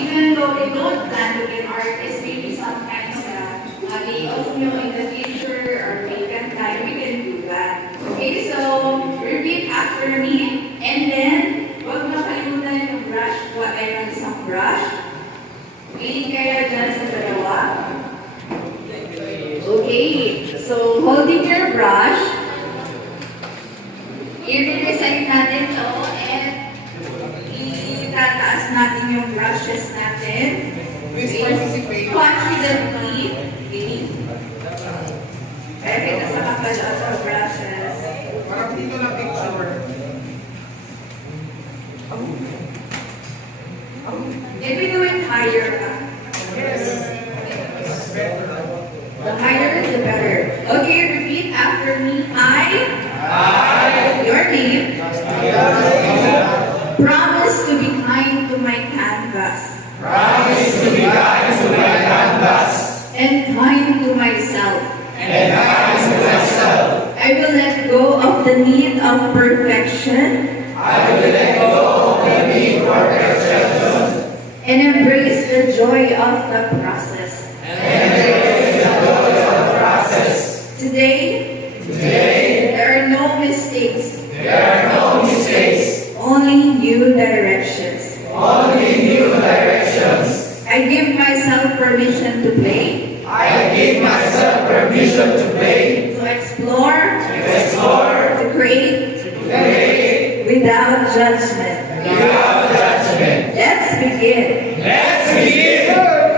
even though they don't plan to be an artist, maybe sometimes they also know in the future or vacant time, we can do that. Okay, so repeat after me, and then huwag makalimutan yung brush. Kuha tayo ng isang brush. Piling kaya dyan sa dalawa. Okay, so holding your brush, i-recite natin to and itataas natin yung brushes natin. Please participate. Confidently. Okay. Kaya kita sa kapala sa brushes. Parang dito na picture. If we do it higher, Yes. It's better. the higher the better. Okay, repeat after me. Your name, promise to be kind to my canvas. Promise to be kind to my canvas And kind to myself. and kind to myself. I will let go of the need of perfection I will let go of the need for perfection and embrace the joy of the process. and embrace the joy of the process. Today, Today, there are no mistakes, there are no mistakes, only new directions. only new directions. I give myself permission to play, I give myself permission to play, to explore, to explore, to create to create without judgment. without judgment. Let's begin. Let's begin!